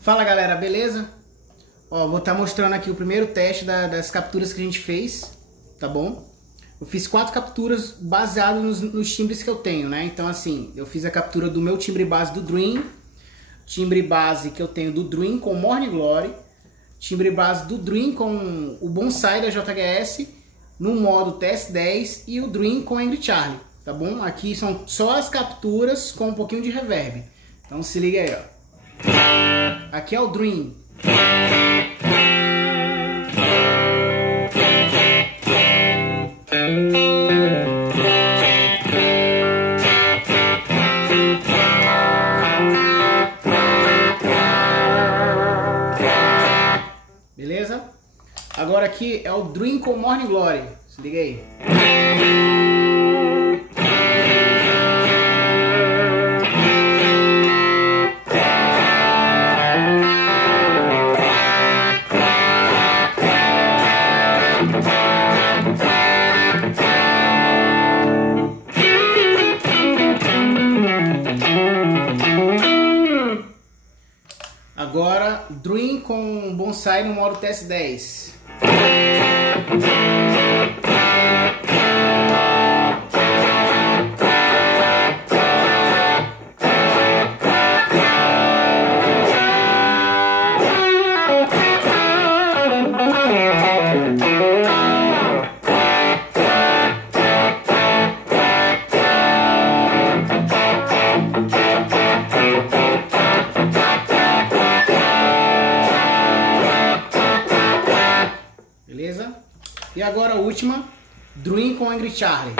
Fala galera, beleza? Ó, vou estar mostrando aqui o primeiro teste das capturas que a gente fez, tá bom? Eu fiz 4 capturas baseadas nos timbres que eu tenho, né? Então assim, eu fiz a captura do meu timbre base do Dream, timbre base que eu tenho do Dream com Morning Glory, timbre base do Dream com o Bonsai da JHS, no modo TS10 e o Dream com Angry Charlie, tá bom? Aqui são só as capturas com um pouquinho de reverb. Então se liga aí, ó. Aqui é o Dream. Beleza? Agora aqui é o Dream com Morning Glory. Se liga aí. Agora, Dream com Bonsai no modo TS10. Beleza? E agora a última, Dream com Angry Charlie.